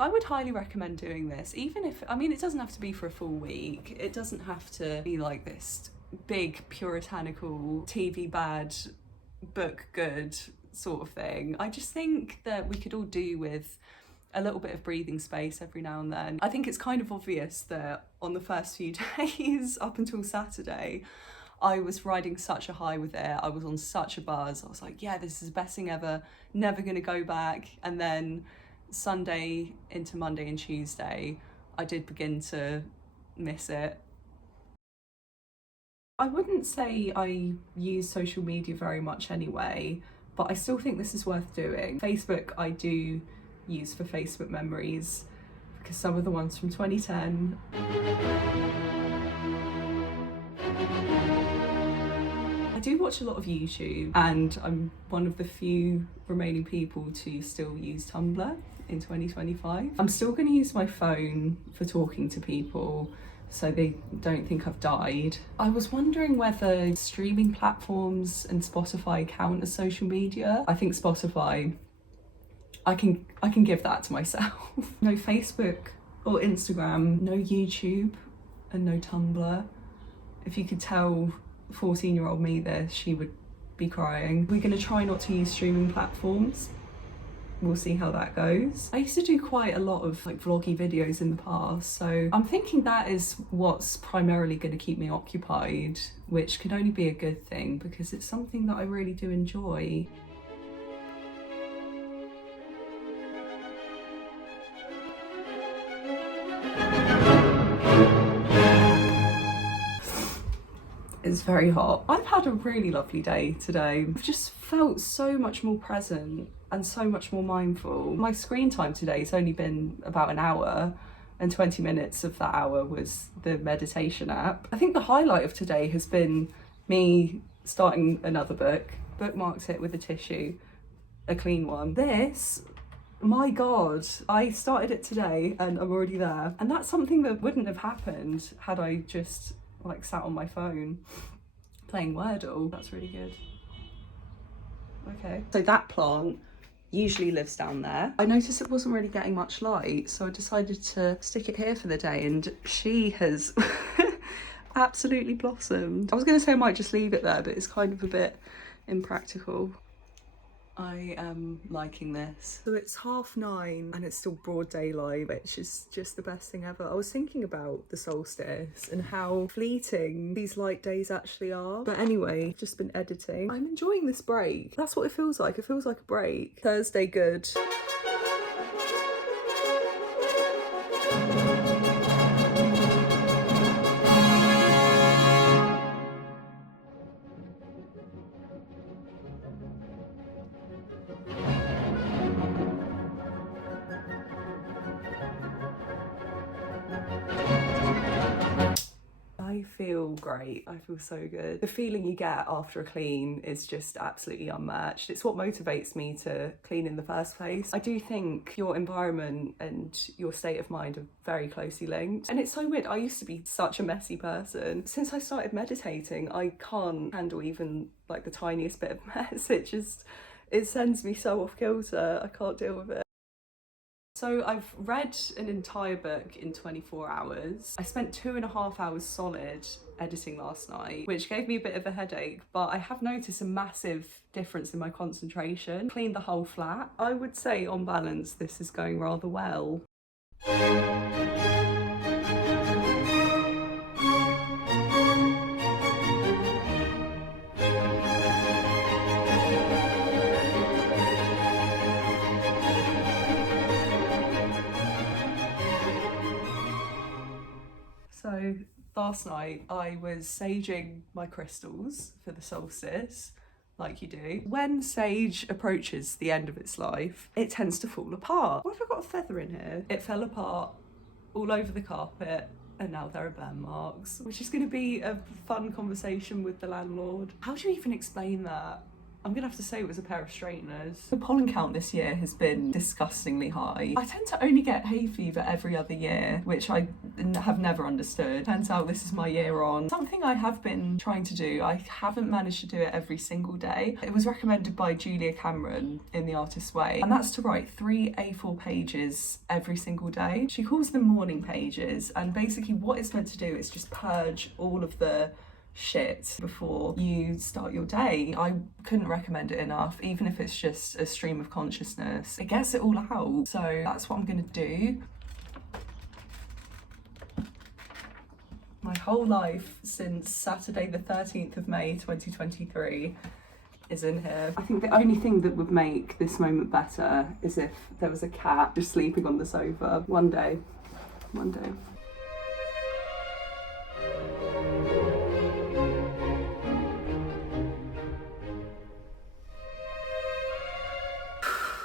I would highly recommend doing this, even if, I mean, it doesn't have to be for a full week. It doesn't have to be like this big puritanical TV bad, book good sort of thing. I just think that we could all do with a little bit of breathing space every now and then. I think it's kind of obvious that on the first few days up until Saturday, I was riding such a high with it. I was on such a buzz. I was like, yeah, this is the best thing ever. Never gonna go back. And then Sunday into Monday and Tuesday, I did begin to miss it. I wouldn't say I use social media very much anyway, but I still think this is worth doing. Facebook I do use for Facebook memories, because some of the ones from 2010. I do watch a lot of YouTube, and I'm one of the few remaining people to still use Tumblr in 2025. I'm still going to use my phone for talking to people so they don't think I've died. I was wondering whether streaming platforms and Spotify count as social media. I think Spotify, I can give that to myself. No Facebook or Instagram, no YouTube, and no Tumblr. If you could tell 14-year-old me this, she would be crying. We're gonna try not to use streaming platforms. We'll see how that goes. I used to do quite a lot of like vloggy videos in the past, so I'm thinking that is what's primarily going to keep me occupied, which can only be a good thing because it's something that I really do enjoy. It's very hot. I've had a really lovely day today. I've just felt so much more present and so much more mindful. My screen time today's only been about an hour, and 20 minutes of that hour was the meditation app. I think the highlight of today has been me starting another book, bookmarked it with a tissue, a clean one. This, my God, I started it today and I'm already there. And that's something that wouldn't have happened had I just like sat on my phone playing Wordle. That's really good. Okay, so that plant usually lives down there. I noticed it wasn't really getting much light, so I decided to stick it here for the day, and she has absolutely blossomed. I was gonna say I might just leave it there, but it's kind of a bit impractical. I am liking this. So it's 9:30 and it's still broad daylight, which is just the best thing ever. I was thinking about the solstice and how fleeting these light days actually are. But anyway, just been editing. I'm enjoying this break. That's what it feels like. It feels like a break. Thursday good. I feel great. I feel so good. The feeling you get after a clean is just absolutely unmatched. It's what motivates me to clean in the first place. I do think your environment and your state of mind are very closely linked. And it's so weird. I used to be such a messy person. Since I started meditating, I can't handle even like the tiniest bit of mess. It sends me so off kilter. I can't deal with it. So I've read an entire book in 24 hours. I spent 2.5 hours solid editing last night, which gave me a bit of a headache, but I have noticed a massive difference in my concentration. Cleaned the whole flat. I would say on balance, this is going rather well. So last night I was saging my crystals for the solstice, like you do. When sage approaches the end of its life, it tends to fall apart. Why have I got a feather in here? It fell apart all over the carpet, and now there are burn marks, which is going to be a fun conversation with the landlord. How do you even explain that? I'm gonna have to say it was a pair of straighteners. The pollen count this year has been disgustingly high. I tend to only get hay fever every other year, which I have never understood. Turns out this is my year on. Something I have been trying to do, I haven't managed to do it every single day. It was recommended by Julia Cameron in The Artist's Way, and that's to write 3 A4 pages every single day. She calls them morning pages, and basically what it's meant to do is just purge all of the shit before you start your day. I couldn't recommend it enough, even if it's just a stream of consciousness. It gets it all out, so that's what I'm gonna do. My whole life since Saturday the 13th of May 2023 is in here. I think the only thing that would make this moment better is if there was a cat just sleeping on the sofa. One day.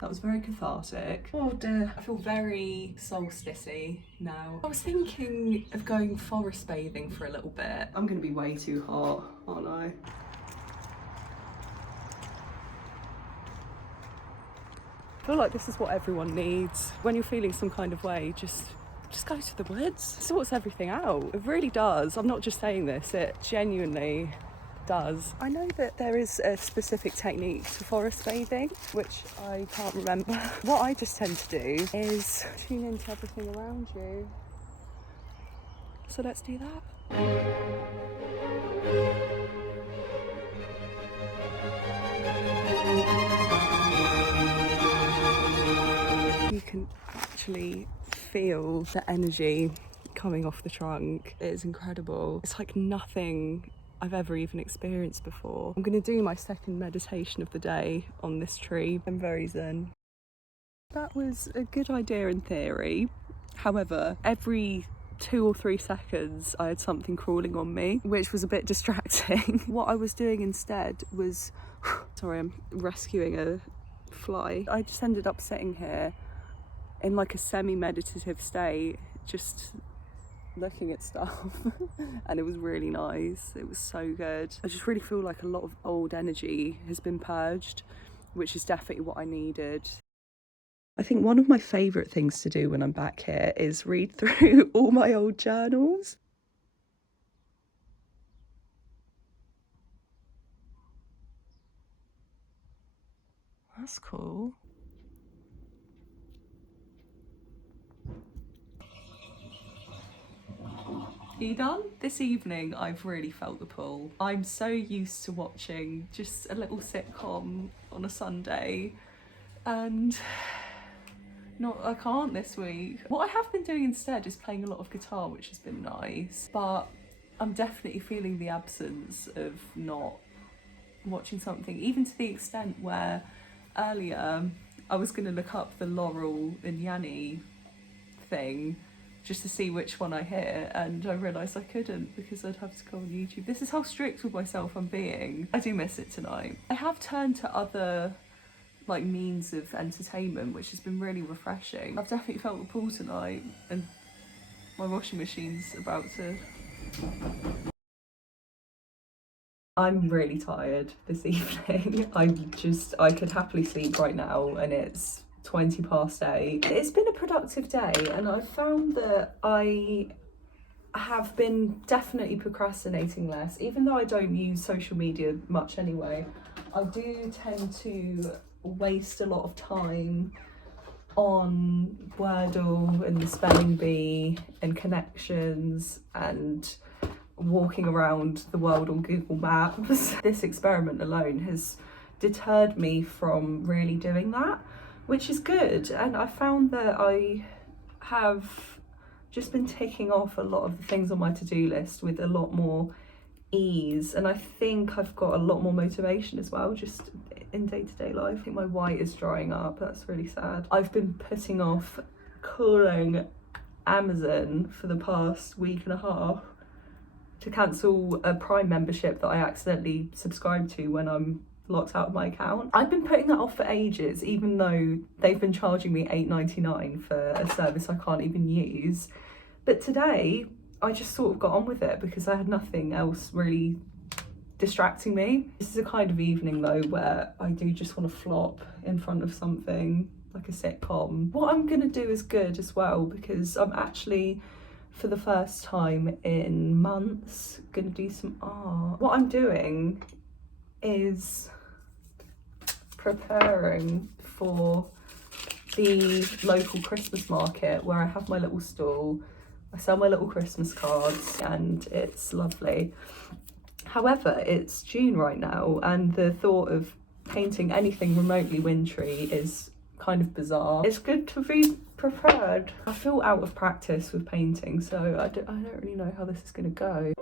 That was very cathartic. Oh dear, I feel very solsticey now. I was thinking of going forest bathing for a little bit. I'm gonna be way too hot, aren't I? I feel like this is what everyone needs. When you're feeling some kind of way, just go to the woods. It sorts everything out. It really does. I'm not just saying this, it genuinely does. I know that there is a specific technique to forest bathing, which I can't remember. What I just tend to do is tune into everything around you. So let's do that. You can actually feel the energy coming off the trunk. It is incredible. It's like nothing I've ever even experienced before. I'm going to do my second meditation of the day on this tree. I'm very zen. That was a good idea in theory. However, every 2 or 3 seconds I had something crawling on me, which was a bit distracting. What I was doing instead was, sorry, I'm rescuing a fly. I just ended up sitting here in like a semi-meditative state, just looking at stuff and it was really nice. It was so good. I just really feel like a lot of old energy has been purged, which is definitely what I needed. I think one of my favourite things to do when I'm back here is read through all my old journals. That's cool. Are you done? This evening I've really felt the pull. I'm so used to watching just a little sitcom on a Sunday and I can't this week. What I have been doing instead is playing a lot of guitar, which has been nice, but I'm definitely feeling the absence of not watching something, even to the extent where earlier I was going to look up the Laurel and Yanni thing just to see which one I hear, and I realised I couldn't because I'd have to go on YouTube. This is how strict with myself I'm being. I do miss it tonight. I have turned to other like means of entertainment, which has been really refreshing. I've definitely felt the pull tonight, and my washing machine's about to... I'm really tired this evening. I could happily sleep right now, and it's 20 past 8. It's been a productive day, and I've found that I have been definitely procrastinating less, even though I don't use social media much anyway. I do tend to waste a lot of time on Wordle and the spelling bee and connections and walking around the world on Google Maps. This experiment alone has deterred me from really doing that, which is good. And I found that I have just been ticking off a lot of the things on my to-do list with a lot more ease, and I think I've got a lot more motivation as well just in day-to-day life. I think my white is drying up. That's really sad. I've been putting off calling Amazon for the past week and a half to cancel a Prime membership that I accidentally subscribed to when I'm locked out of my account. I've been putting that off for ages, even though they've been charging me $8.99 for a service I can't even use. But today I just sort of got on with it because I had nothing else really distracting me. This is a kind of evening though where I do just want to flop in front of something like a sitcom. What I'm gonna do is good as well, because I'm actually, for the first time in months, gonna do some art. What I'm doing is preparing for the local Christmas market where I have my little stall. I sell my little Christmas cards and it's lovely. However, it's June right now and the thought of painting anything remotely wintry is kind of bizarre. It's good to be prepared. I feel out of practice with painting, so I don't really know how this is going to go.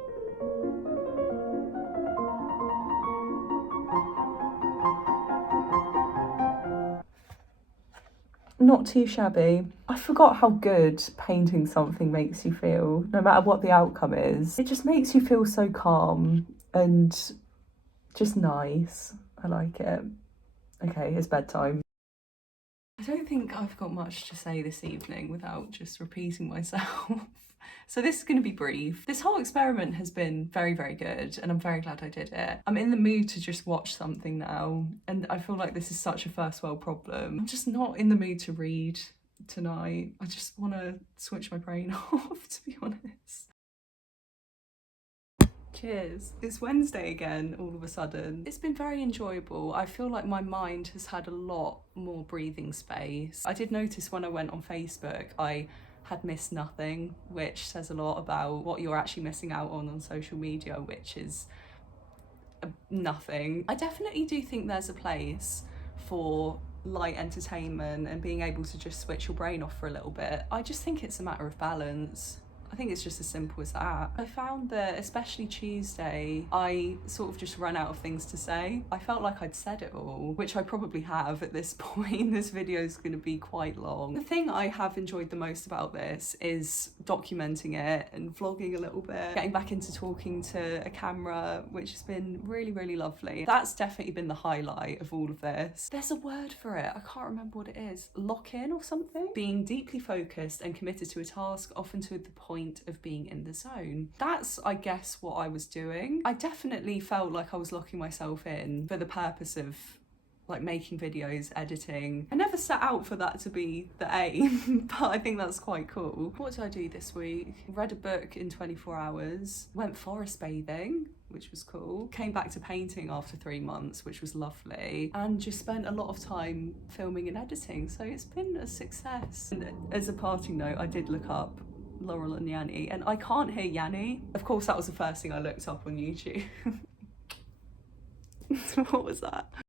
Not too shabby. I forgot how good painting something makes you feel, no matter what the outcome is. It just makes you feel so calm and just nice. I like it. Okay, it's bedtime. I don't think I've got much to say this evening without just repeating myself. So this is going to be brief. This whole experiment has been very, very good and I'm very glad I did it. I'm in the mood to just watch something now and I feel like this is such a first world problem. I'm just not in the mood to read tonight. I just want to switch my brain off, to be honest. Cheers. It's Wednesday again, all of a sudden. It's been very enjoyable. I feel like my mind has had a lot more breathing space. I did notice when I went on Facebook, I had missed nothing, which says a lot about what you're actually missing out on social media, which is nothing. I definitely do think there's a place for light entertainment and being able to just switch your brain off for a little bit. I just think it's a matter of balance. I think it's just as simple as that. I found that especially Tuesday, I sort of just ran out of things to say. I felt like I'd said it all, which I probably have at this point. This video is going to be quite long. The thing I have enjoyed the most about this is documenting it and vlogging a little bit, getting back into talking to a camera, which has been really, really lovely. That's definitely been the highlight of all of this. There's a word for it. I can't remember what it is. Lock in or something? Being deeply focused and committed to a task, often to the point of being in the zone. That's, I guess, what I was doing. I definitely felt like I was locking myself in for the purpose of like making videos, editing. I never set out for that to be the aim, but I think that's quite cool. What did I do this week? Read a book in 24 hours, went forest bathing, which was cool. Came back to painting after 3 months, which was lovely. And just spent a lot of time filming and editing. So it's been a success. And as a parting note, I did look up Laurel and Yanni, and I can't hear Yanni. Of course, that was the first thing I looked up on YouTube. What was that?